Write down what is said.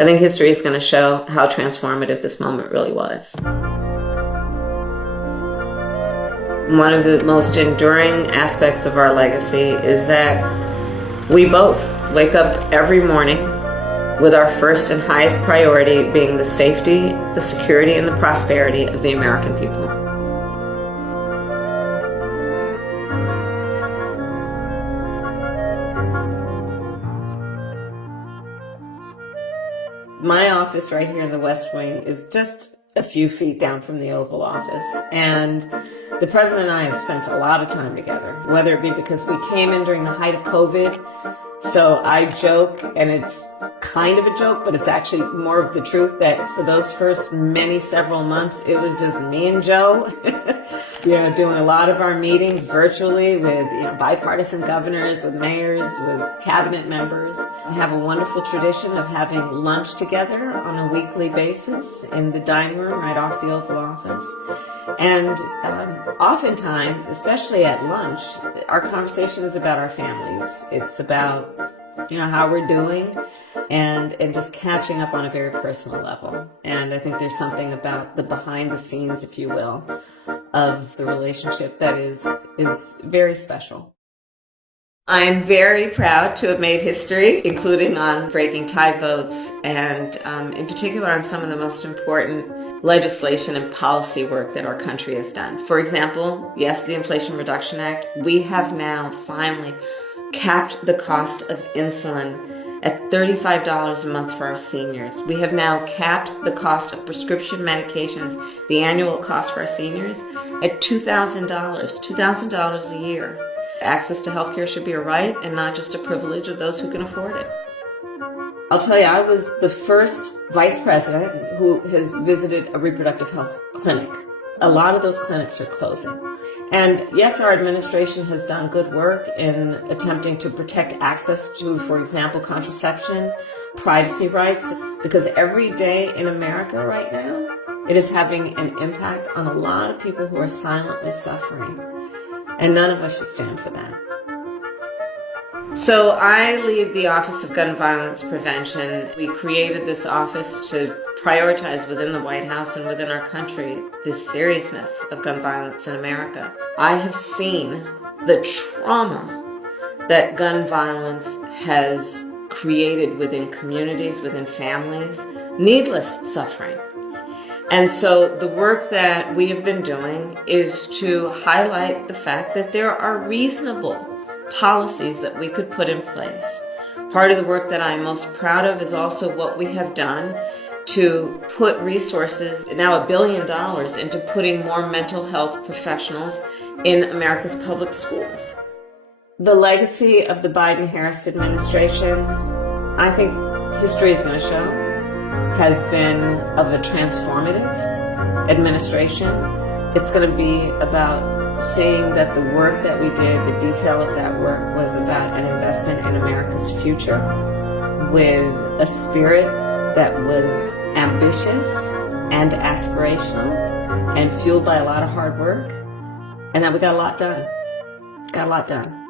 I think history is going to show how transformative this moment really was. One of the most enduring aspects of our legacy is that we both wake up every morning with our first and highest priority being the safety, the security, and the prosperity of the American people. My office right here in the West Wing is just a few feet down from the Oval Office, and the President and I have spent a lot of time together, whether it be because we came in during the height of COVID. So I joke, and it's kind of a joke, but it's actually more of the truth, that for those first several months, it was just me and Joe, doing a lot of our meetings virtually with, bipartisan governors, with mayors, with cabinet members. We have a wonderful tradition of having lunch together on a weekly basis in the dining room right off the Oval Office. And oftentimes, especially at lunch, our conversation is about our families. It's about, how we're doing and just catching up on a very personal level. And I think there's something about the behind the scenes, if you will, of the relationship that is very special. I'm very proud to have made history, including on breaking tie votes and in particular on some of the most important legislation and policy work that our country has done. For example, yes, the Inflation Reduction Act. We have now finally capped the cost of insulin at $35 a month for our seniors. We have now capped the cost of prescription medications, the annual cost for our seniors, at $2,000 a year. Access to healthcare should be a right and not just a privilege of those who can afford it. I'll tell you, I was the first vice president who has visited a reproductive health clinic. A lot of those clinics are closing. And yes, our administration has done good work in attempting to protect access to, for example, contraception, privacy rights, because every day in America right now, it is having an impact on a lot of people who are silently suffering. And none of us should stand for that. So I lead the Office of Gun Violence Prevention. We created this office to prioritize within the White House and within our country the seriousness of gun violence in America. I have seen the trauma that gun violence has created within communities, within families, needless suffering. And so the work that we have been doing is to highlight the fact that there are reasonable policies that we could put in place. Part of the work that I'm most proud of is also what we have done to put resources, now $1 billion, into putting more mental health professionals in America's public schools. The legacy of the Biden-Harris administration, I think history is going to show, has been of a transformative administration. It's going to be about seeing that the work that we did, the detail of that work, was about an investment in America's future with a spirit that was ambitious and aspirational and fueled by a lot of hard work, and that we got a lot done. Got a lot done.